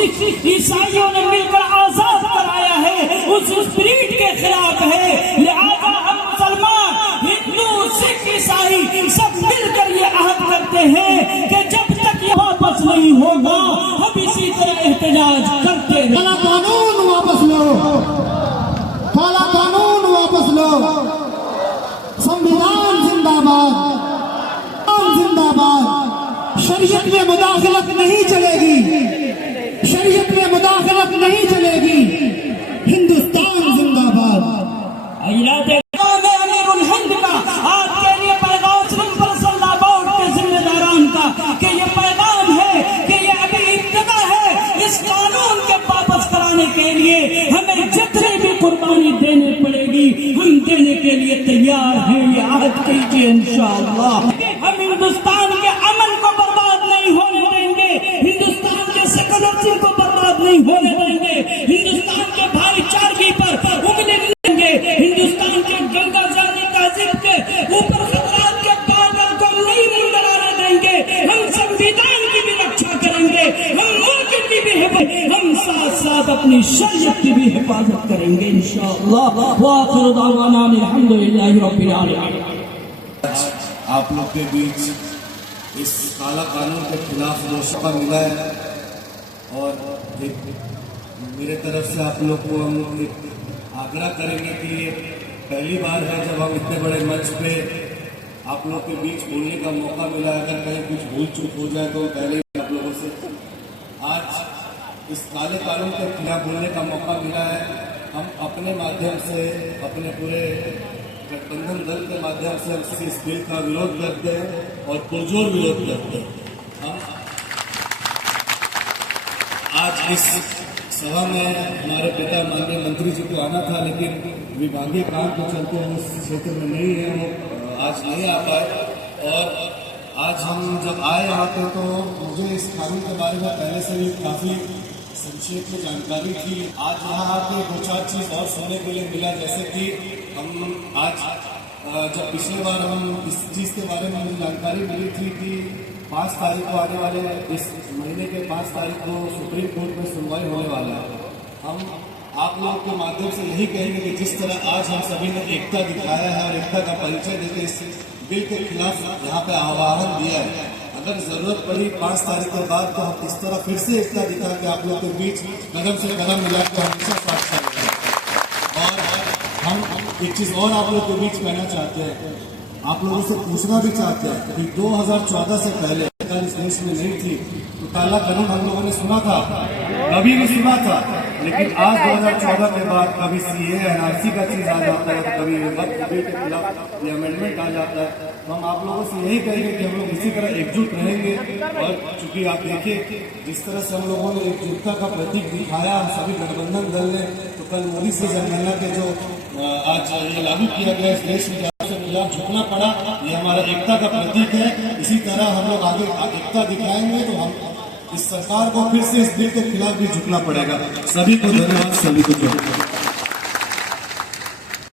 सिख ईसाइयों ने मिलकर आजाद कराया है, उस स्पिरिट के खिलाफ है। लिहाजा हम मुसलमान, हिंदू, सिख, ईसाई सब मिलकर ये अहद करते हैं कि जब तक ये वापस नहीं होगा हम इसी तरह एहतजाज करते हैं। काला कानून वापस लो, काला कानून वापस लो, संविधान जिंदाबाद, जिंदाबाद। शरीयत में मुदाखलत नहीं चलेगी, शरीयत में मुदाखलत नहीं चलेगी, हिंदुस्तान जिंदाबाद। अमीरुल हिंद का आज के लिए पैगाम के जिम्मेदारान का कि ये पैगाम है कि ये अभी इब्तिदा है। इस कानून के वापस कराने के लिए हमें जितनी भी कुर्बानी देनी पड़ेगी हम देने के लिए तैयार हैं। ये आहद कीजिए इंशाअल्लाह। हम हिंदुस्तान के अमन को बर्बाद नहीं होने देंगे, हिंदुस्तान के सेकुलरिज्म को बर्बाद नहीं होने देंगे, हिंदुस्तान के भाईचारगी पर उंगली नहीं देंगे, हिंदुस्तान के गंगा जमुनी तहजीब के ऊपर खतरात के बादल को नहीं मंडराने देंगे। हम संविधान की भी रक्षा करेंगे, हम मुल्क की भी हिफाजत, हम साथ साथ अपनी शरीयत की भी हिफाजत करेंगे इंशाअल्लाह। व आखिर दावाना अल्हम्दुलिल्लाहि रब्बिल आलमीन। आप लोग के बीच इस काला कानून के खिलाफ मौका मिला है और एक मेरे तरफ से आप लोग को हम आग्रह करेंगे कि ये पहली बार है जब हम इतने बड़े मंच पे आप लोग के बीच बोलने का मौका मिला। अगर कहीं कुछ भूल चूक हो जाए तो पहले ही आप लोगों से आज इस काले कानून के खिलाफ बोलने का मौका मिला है। हम अपने माध्यम से, अपने पूरे गठबंधन दल के माध्यम से हम इस बिल का विरोध करते हैं और पुरजोर विरोध करते हैं। हम आज इस सभा में हमारे पिता माननीय मंत्री जी को आना था, लेकिन विभागीय काम के चलते हम उस क्षेत्र में नहीं है, वो आज नहीं आ पाए। और आज हम जब आए यहाँ पे तो मुझे इस कानून के बारे में पहले से भी काफ़ी संक्षेप में जानकारी थी। आज यहाँ आके दो चार चीज़ और सुनने के लिए मिला, जैसे कि हम आज जब पिछले बार हम इस चीज़ के बारे में हमें जानकारी मिली थी कि 5 तारीख को आने वाले इस महीने के 5 तारीख को सुप्रीम कोर्ट में सुनवाई होने वाला है। हम आप लोगों के माध्यम से यही कहेंगे कि जिस तरह आज हम सभी ने एकता दिखाया है और एकता का परिचय देकर इस बिल के खिलाफ यहाँ पे आह्वान दिया है, अगर जरूरत पड़ी 5 तारीख के बाद तो हम इस तरह फिर से एकता दिखा के आप लोग के बीच कदम से कदम मिला के हमेशा साथ चलेंगे। और हम एक चीज़ और आप लोग के बीच कहना चाहते हैं, आप लोगों से पूछना भी चाहते हैं कि 2014 से पहले इस देश में नहीं थी तो काला कानून हम लोगों ने सुना था, कभी भी सुना था, लेकिन आज 2014 के बाद कभी सीए एनआरसी का चीज आ जाता है, तो कभी बिल के खिलाफ ये अमेंडमेंट आ जाता है। तो हम आप लोगों से यही कहेंगे कि हम लोग इसी तरह एकजुट रहेंगे। और चूंकि आप देखिए जिस तरह से हम लोगों ने एकजुटता का प्रतीक दिखाया सभी गठबंधन दल ने, तो कल मोदी से जनगणना के जो आज ये लागू किया गया इस देश में खिलाफ झुकना पड़ा, ये हमारा एकता का प्रतीक है। इसी तरह हम लोग आगे एकता दिखाएंगे तो हम इस सरकार को फिर से इस बिल के खिलाफ भी झुकना पड़ेगा। सभी को धन्यवाद, सभी को